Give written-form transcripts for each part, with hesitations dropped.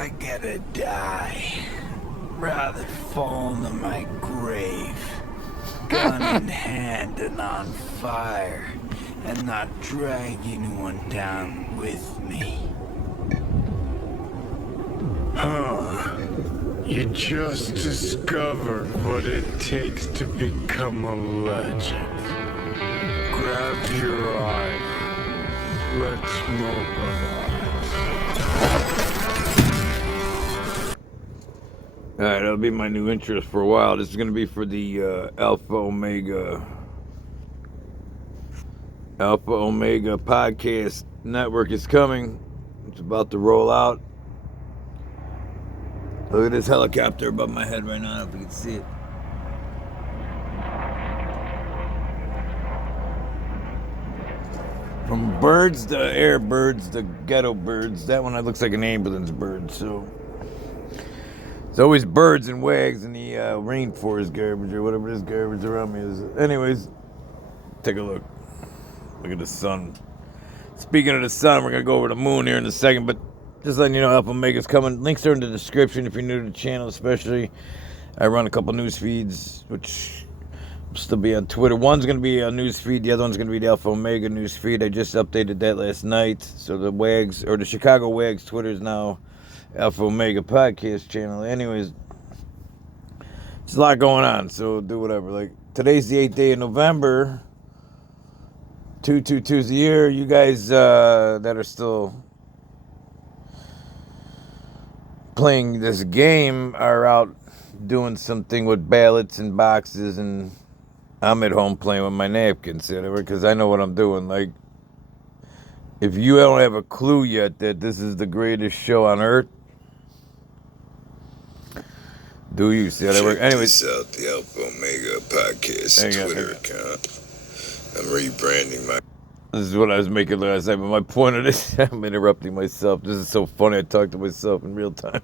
I gotta die. Rather fall into my grave, gun in hand and on fire, and not drag anyone down with me. You just discovered what it takes to become a legend. Grab your eye. Let's mobilize. Alright, that'll be my new interest for a while. This is going to be for the Alpha Omega podcast network is coming. It's about to roll out. Look at this helicopter above my head right now. I don't know if you can see it. From birds to air birds to ghetto birds. That one looks like an ambulance bird, so... There's always birds and wags in the rainforest garbage or whatever this garbage around me is. Anyways, take a look. Look at the sun. Speaking of the sun, we're going to go over the moon here in a second, but just letting you know, Alpha Omega's coming. Links are in the description if you're new to the channel, especially. I run a couple news feeds, which will still be on Twitter. One's going to be a news feed. The other one's going to be the Alpha Omega news feed. I just updated that last night. So the Wags, or the Chicago Wags Twitter is now Alpha Omega podcast channel. Anyways, there's a lot going on, so do whatever. Like, today's the 8th day of November. 222's the year. You guys that are still playing this game are out doing something with ballots and boxes, and I'm at home playing with my napkins, because I know what I'm doing. Like, if you don't have a clue yet that this is the greatest show on earth, do you see how that works? Anyways, Check this out, the Alpha Omega podcast Twitter account. I'm rebranding my... This is what I was making last night, but my point of this, I'm interrupting myself. This is so funny, I talk to myself in real time.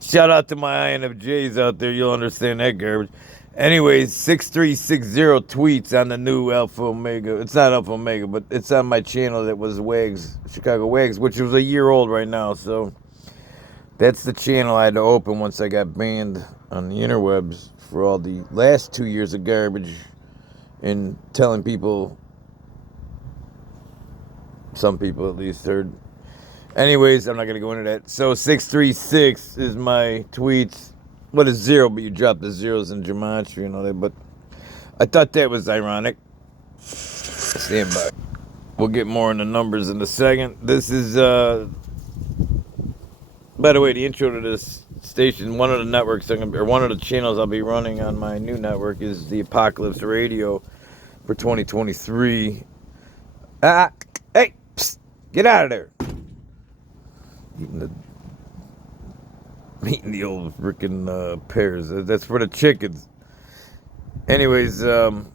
Shout out to my INFJs out there, you'll understand that garbage. Anyways, 6360 tweets on the new Alpha Omega. It's not Alpha Omega, but it's on my channel that was Wags, Chicago Wags, which was a year old right now, so that's the channel I had to open once I got banned on the interwebs for all the last 2 years of garbage and telling people, some people at least heard. Anyways, I'm not going to go into that. So 636 is my tweets. What is zero? But you drop the zeros in gematria and all that. But I thought that was ironic. Stand by. We'll get more into numbers in a second. This is, by the way, the intro to this station, one of the networks, or one of the channels I'll be running on my new network is the Eclipse Radio for 2023. Hey, psst, get out of there. Eating the old freaking pears. That's for the chickens. Anyways, I don't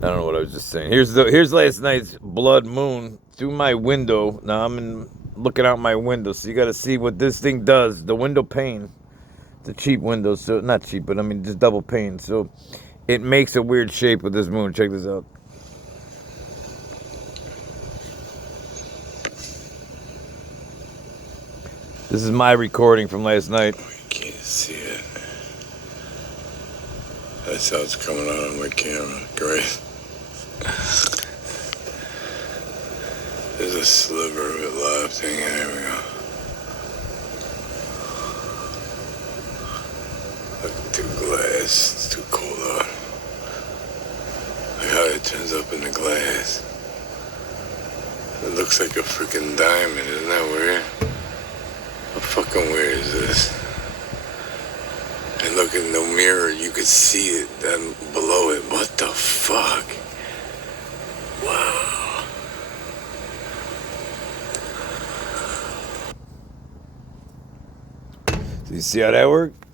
know what I was just saying. Here's last night's blood moon through my window. Now I'm looking out my window, so you got to see what this thing does. The window pane. It's a cheap window, so not cheap, but I mean just double pane. So it makes a weird shape with this moon. Check this out. This is my recording from last night. Oh, you can't see it. That's how it's coming out on my camera. Great. There's a sliver of it left. There we go. Look, too glass. It's too cold out. Look how it turns up in the glass. It looks like a freaking diamond. Isn't that weird? How fucking weird is this? And look in the mirror, you could see it down below it. What the fuck? Wow. So you see how that worked?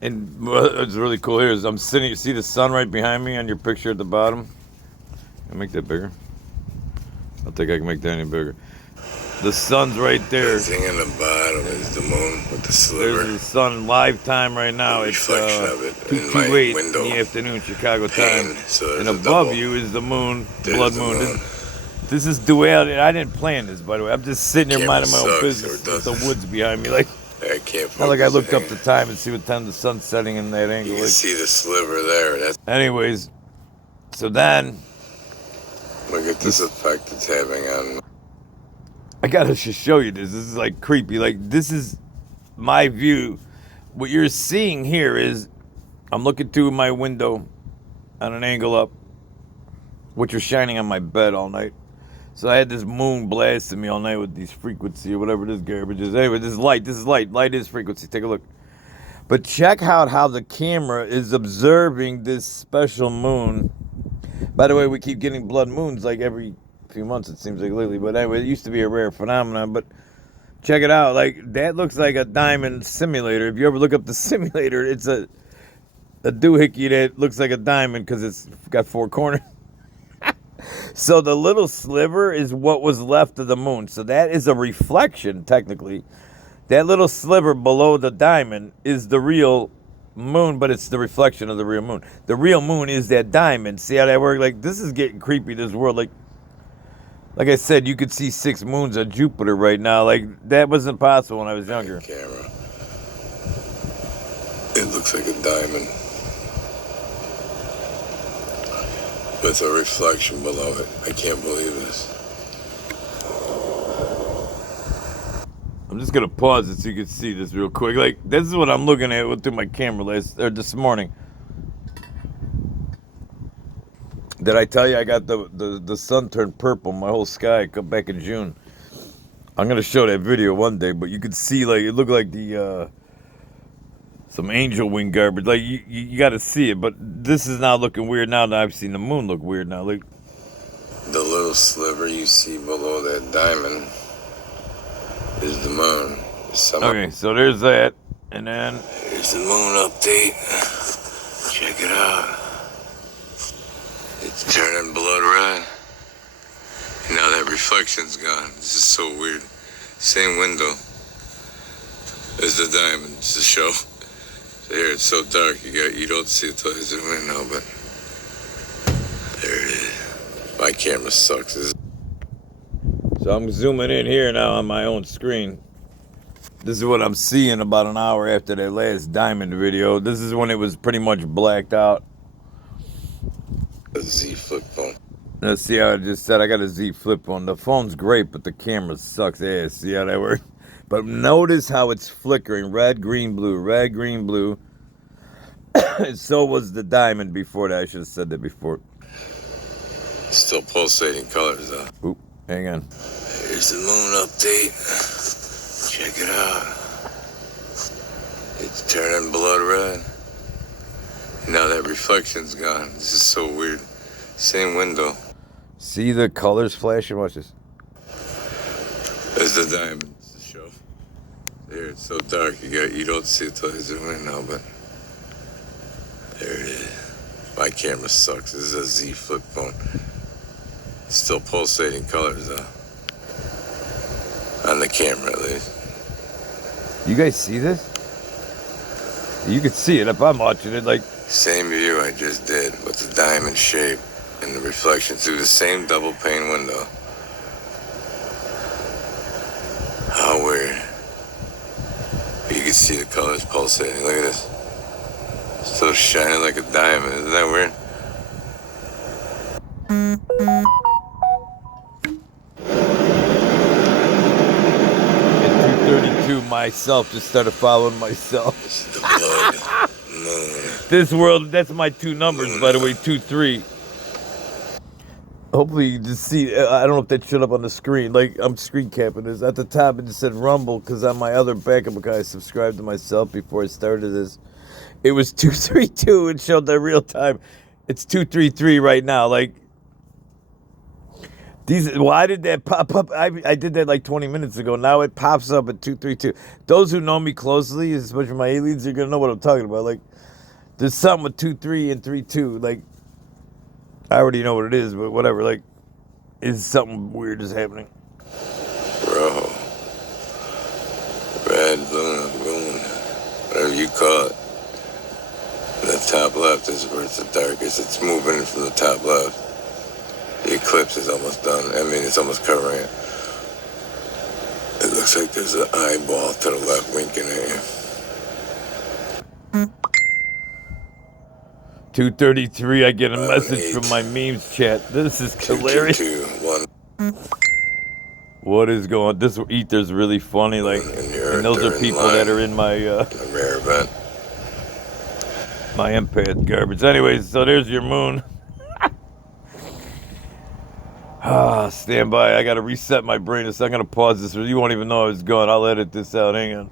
And what's really cool here is I'm sitting, you see the sun right behind me on your picture at the bottom? Can I make that bigger? I don't think I can make that any bigger. The sun's right there. The thing in the bottom is the moon with the sliver. There's the sun live time right now. The It's reflection of it in 2:28 my window in the afternoon, Chicago pane. time. So and there's a above double. you is the moon, There's blood the moon. moon. This is duality. I didn't plan this, by the way. I'm just sitting here minding my own business with the woods behind me. Like, I can't focus. not like I looked up the time and see what time the sun's setting in that angle. You can see the sliver there. That's. Anyways, so then. Look at this effect it's having on. I gotta just show you this. This is like creepy. Like, this is my view. What you're seeing here is I'm looking through my window on an angle up, which was shining on my bed all night. So I had this moon blasting me all night with these frequency or whatever this garbage is. Anyway, this is light. This is light. Light is frequency. Take a look. But check out how the camera is observing this special moon. By the way, we keep getting blood moons like every few months, it seems like lately. But anyway, it used to be a rare phenomenon. But check it out. Like, that looks like a diamond simulator. If you ever look up the simulator, it's a doohickey that looks like a diamond because it's got four corners. So the little sliver is what was left of the moon. So that is a reflection, technically. That little sliver below the diamond is the real moon, but it's the reflection of the real moon. The real moon is that diamond. See how that works? Like, this is getting creepy, this world. Like I said, you could see 6 moons on Jupiter right now. Like, that wasn't possible when I was younger. Camera. It looks like a diamond. With a reflection below it. I can't believe this. I'm just gonna pause it so you can see this real quick. Like, this is what I'm looking at through my camera this morning. Did I tell you I got the sun turned purple, my whole sky back in June? I'm gonna show that video one day, but you could see, like, it looked like the some angel wing garbage. Like, you got to see it, but this is now looking weird now that I've seen the moon look weird now. Like, the little sliver you see below that diamond is the moon. Okay, so there's that, and then here's the moon update. Check it out. It's turning blood red. Now that reflection's gone. This is so weird. Same window as the diamond. It's a show. Here it's so dark you don't see it till I zoom in now, but there it is. My camera sucks. So I'm zooming in here now on my own screen. This is what I'm seeing about an hour after that last diamond video. This is when it was pretty much blacked out. A Z flip phone. Let's see how I just said I got a Z flip phone. The phone's great, but the camera sucks ass. See how that works? But notice how it's flickering. Red, green, blue. Red, green, blue. So was the diamond before that. I should have said that before. Still pulsating colors, though. Oop, hang on. Here's the moon update. Check it out. It's turning blood red. Now that reflection's gone. This is so weird. Same window. See the colors flashing? Watch this. There's the diamond. There, it's so dark you don't see it till I zoom in now, but there it is. My camera sucks. This is a Z flip phone. Still pulsating colors though. On the camera at least. You guys see this? You can see it if I'm watching it, like. Same view I just did with the diamond shape and the reflection through the same double pane window. How weird. You can see the colors pulsating. Look at this. Still shining like a diamond. Isn't that weird? At 2:32, myself just started following myself. This is the blood moon. This world, that's my 2 numbers, by the way, 2, 3. Hopefully you just see, I don't know if that showed up on the screen. Like, I'm screen capping this. At the top, it just said Rumble, because on my other backup account, I subscribed to myself before I started this. It was 232. It showed the real time. It's 233 right now. Like, why did that pop up? I did that like 20 minutes ago. Now it pops up at 232. Those who know me closely, especially my aliens, you're going to know what I'm talking about. Like, there's something with 23 and 32. Like, I already know what it is, but whatever. Like, is something weird is happening. Bro. Red, Lunar, moon, whatever you call it. The top left is where it's the darkest. It's moving from the top left. The eclipse is almost done. I mean, it's almost covering it. It looks like there's an eyeball to the left winking at you. 2:33, I get a message from my memes chat. This is hilarious. 222 What is going? This ether's really funny. Like, and those are people that are in my rare event. My empath garbage. Anyways, so there's your moon. Stand by. I gotta reset my brain. So I'm gonna pause this. You won't even know I was gone. I'll edit this out. Hang on.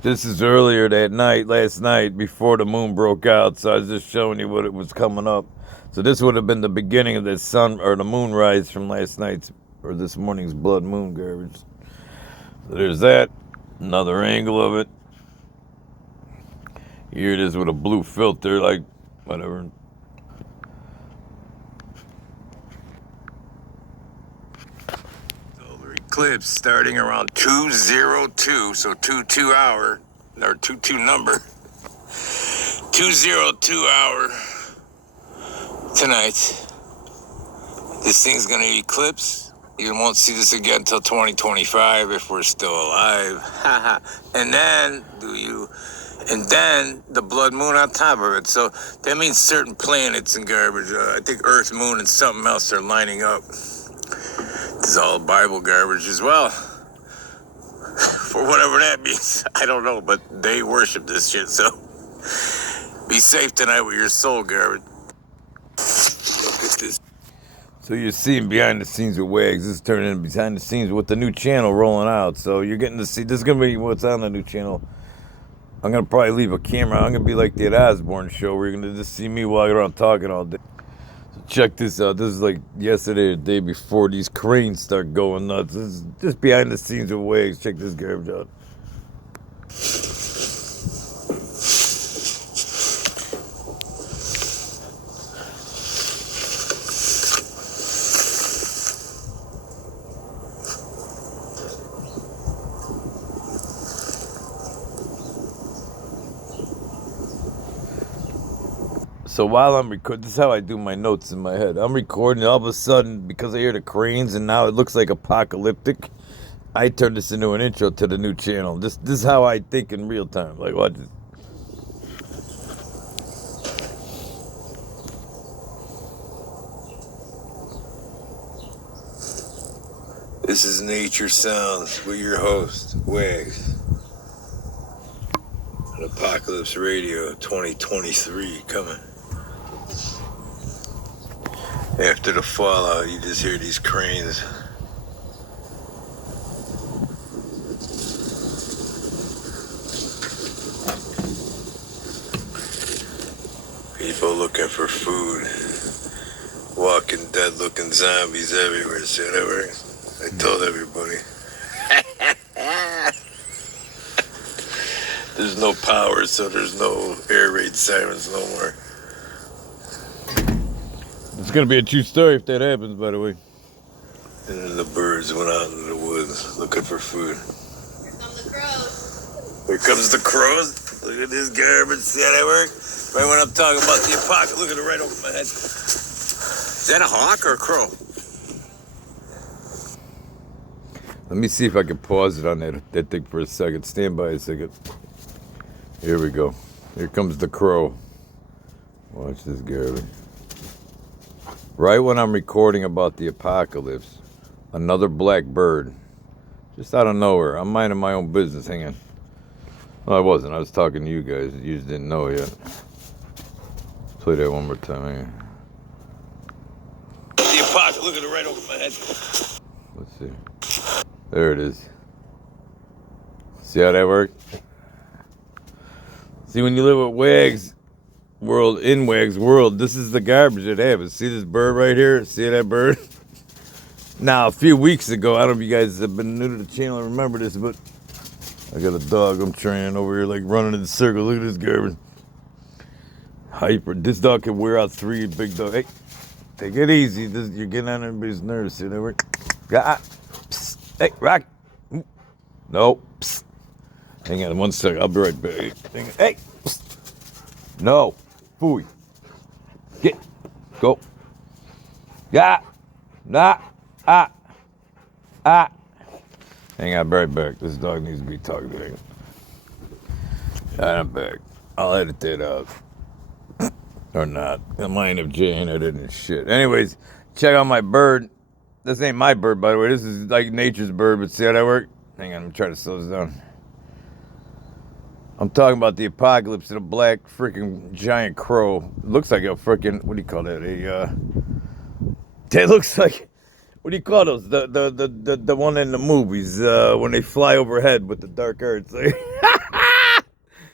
This is earlier that night, last night, before the moon broke out. So I was just showing you what it was coming up. So this would have been the beginning of the sun or the moonrise from last night's or this morning's blood moon garbage. So there's that. Another angle of it. Here it is with a blue filter, like whatever. Solar eclipse starting around 2:02, so 22 hour, or 22 number. 2:02 hour tonight. This thing's gonna eclipse. You won't see this again until 2025 if we're still alive. And then the blood moon on top of it. So that means certain planets and garbage. I think Earth, Moon, and something else are lining up. This is all Bible garbage as well. For whatever that means. I don't know, but they worship this shit, so be safe tonight with your soul garbage. Look at this. So you're seeing behind the scenes with Wags. This is turning into behind the scenes with the new channel rolling out. So you're getting to see, this is going to be what's on the new channel. I'm going to probably leave a camera. I'm going to be like the Osborne show where you're going to just see me walking around talking all day. So check this out. This is like yesterday or the day before these cranes start going nuts. This is just behind the scenes with Wags. Check this garbage out. So while I'm recording, this is how I do my notes in my head. I'm recording, all of a sudden, because I hear the cranes and now it looks like apocalyptic, I turn this into an intro to the new channel. This is how I think in real time. Like, watch this. This is Nature Sounds with your host, Wags. On Apocalypse Radio 2023 coming. After the fallout, you just hear these cranes. People looking for food. Walking dead looking zombies everywhere. See whatever? I told everybody. There's no power, so there's no air raid sirens no more. It's gonna be a true story if that happens, by the way. And then the birds went out into the woods looking for food. Here come the crows. Here comes the crows. Look at this garbage. See how that works? Right when I'm talking about the apocalypse, look at it right over my head. Is that a hawk or a crow? Let me see if I can pause it on that thing for a second. Stand by a second. Here we go. Here comes the crow. Watch this garbage. Right when I'm recording about the apocalypse, another black bird, just out of nowhere. I'm minding my own business. Hang on. No, I wasn't. I was talking to you guys. You just didn't know yet. Play that one more time. Hang on. The apocalypse. Look at it right over my head. Let's see. There it is. See how that worked? See, when you live with Wags world, in Wags world, this is the garbage that happens. See this bird right here? See that bird? Now, a few weeks ago, I don't know if you guys have been new to the channel and remember this, but I got a dog I'm training over here, like running in circles. Look at this garbage. Hyper. This dog can wear out 3 big dogs. Hey, take it easy. You're getting on everybody's nerves. See that work? Hey, rock. No. Psst. Hang on 1 second. I'll be right back. Hey. Psst. No. Fooey. Go. Yeah. Nah. Ah. Ah. Hang on, right back. This dog needs to be talked to. I'm back. I'll edit that out. Or not. I might have Jane or didn't shit. Anyways, check out my bird. This ain't my bird, by the way. This is like nature's bird, but see how that work? Hang on, I'm trying to slow this down. I'm talking about the apocalypse and a black freaking giant crow. It looks like a freaking, what do you call that? It looks like, what do you call those? The one in the movies when they fly overhead with the dark earth. Like,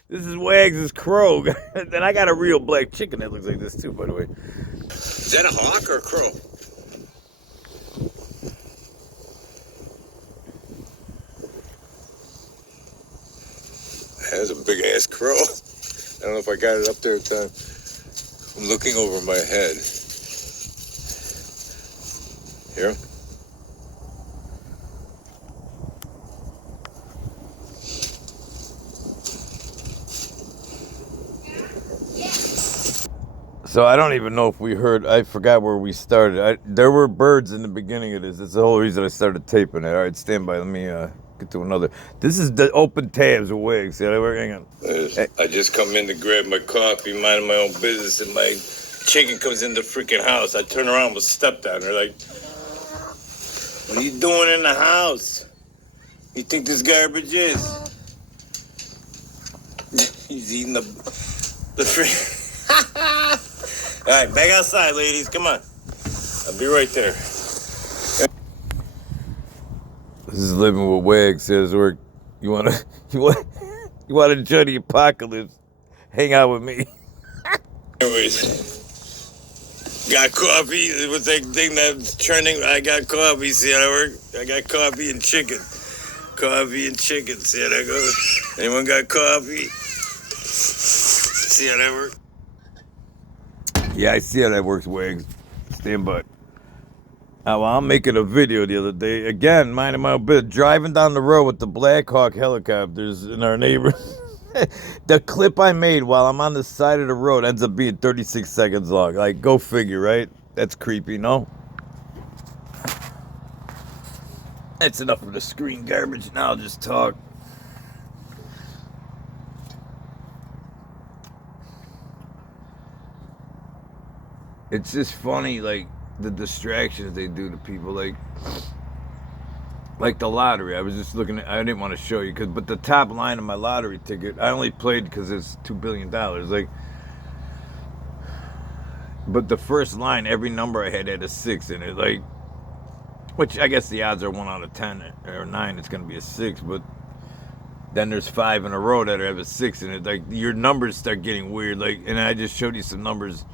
this is Wags' crow. And I got a real black chicken that looks like this too, by the way. Is that a hawk or a crow? That's a big ass crow. I don't know if I got it up there in time. I'm looking over my head. Here. So I don't even know if we heard, I forgot where we started. There were birds in the beginning of this. That's the whole reason I started taping it. All right, stand by. Let me get to another. This is the open tabs of Wags. See how they work? Hang on. I just come in to grab my coffee, minding my own business, and my chicken comes in the freaking house. I turn around with stepdad, and they're like, "What are you doing in the house? You think this garbage is?" He's eating the free. All right, back outside, ladies. Come on. I'll be right there. This is living with Wags. Says, "Work. You wanna enjoy the apocalypse? Hang out with me." Anyways, got coffee. It was that thing that's trending. I got coffee. See how that works? I got coffee and chicken. Coffee and chicken. See how that goes? Anyone got coffee? See how that works? Yeah, I see how that works, Wags. Stand by. Well, I'm making a video the other day. Again, minding my own business. Driving down the road with the Black Hawk helicopters in our neighborhood. The clip I made while I'm on the side of the road ends up being 36 seconds long. Like, go figure, right? That's creepy, no? That's enough of the screen garbage. Now I'll just talk. It's just funny, like, the distractions they do to people, like the lottery. I was just looking at, I didn't want to show you, but the top line of my lottery ticket, I only played because it's $2 billion. Like, but the first line, every number I had a 6 in it, like, which I guess the odds are 1 out of 10 or 9, it's going to be a 6, but then there's 5 in a row that have a 6 in it. Like, your numbers start getting weird, like, and I just showed you some numbers.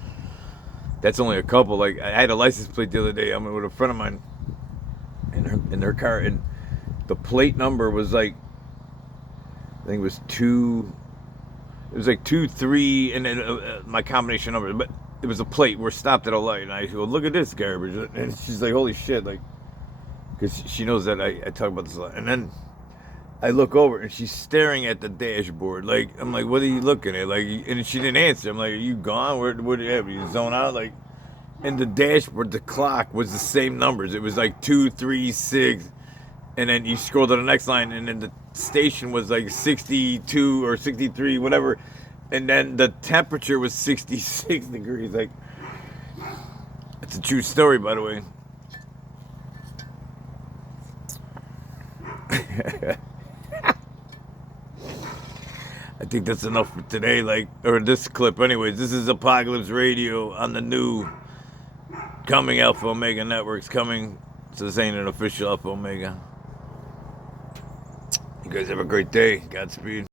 That's only a couple. Like, I had a license plate the other day. I'm with a friend of mine in their car, and the plate number was like, I think it was 2. It was like 2, 3, and then my combination number. But it was a plate. We're stopped at a light, and I go, "Look at this garbage," and she's like, "Holy shit!" Like, because she knows that I talk about this a lot. And then I look over, and she's staring at the dashboard. Like, I'm like, "What are you looking at?" Like, and she didn't answer. I'm like, "Are you gone? Where do you have? You zone out?" Like, and the dashboard, the clock was the same numbers. It was like 2, 3, 6, and then you scroll to the next line, and then the station was like 62 or 63, whatever, and then the temperature was 66 degrees. Like, it's a true story, by the way. I think that's enough for today, like, or this clip. Anyways, this is Apocalypse Radio on the new coming Alpha Omega Networks coming. So this ain't an official Alpha Omega. You guys have a great day. Godspeed.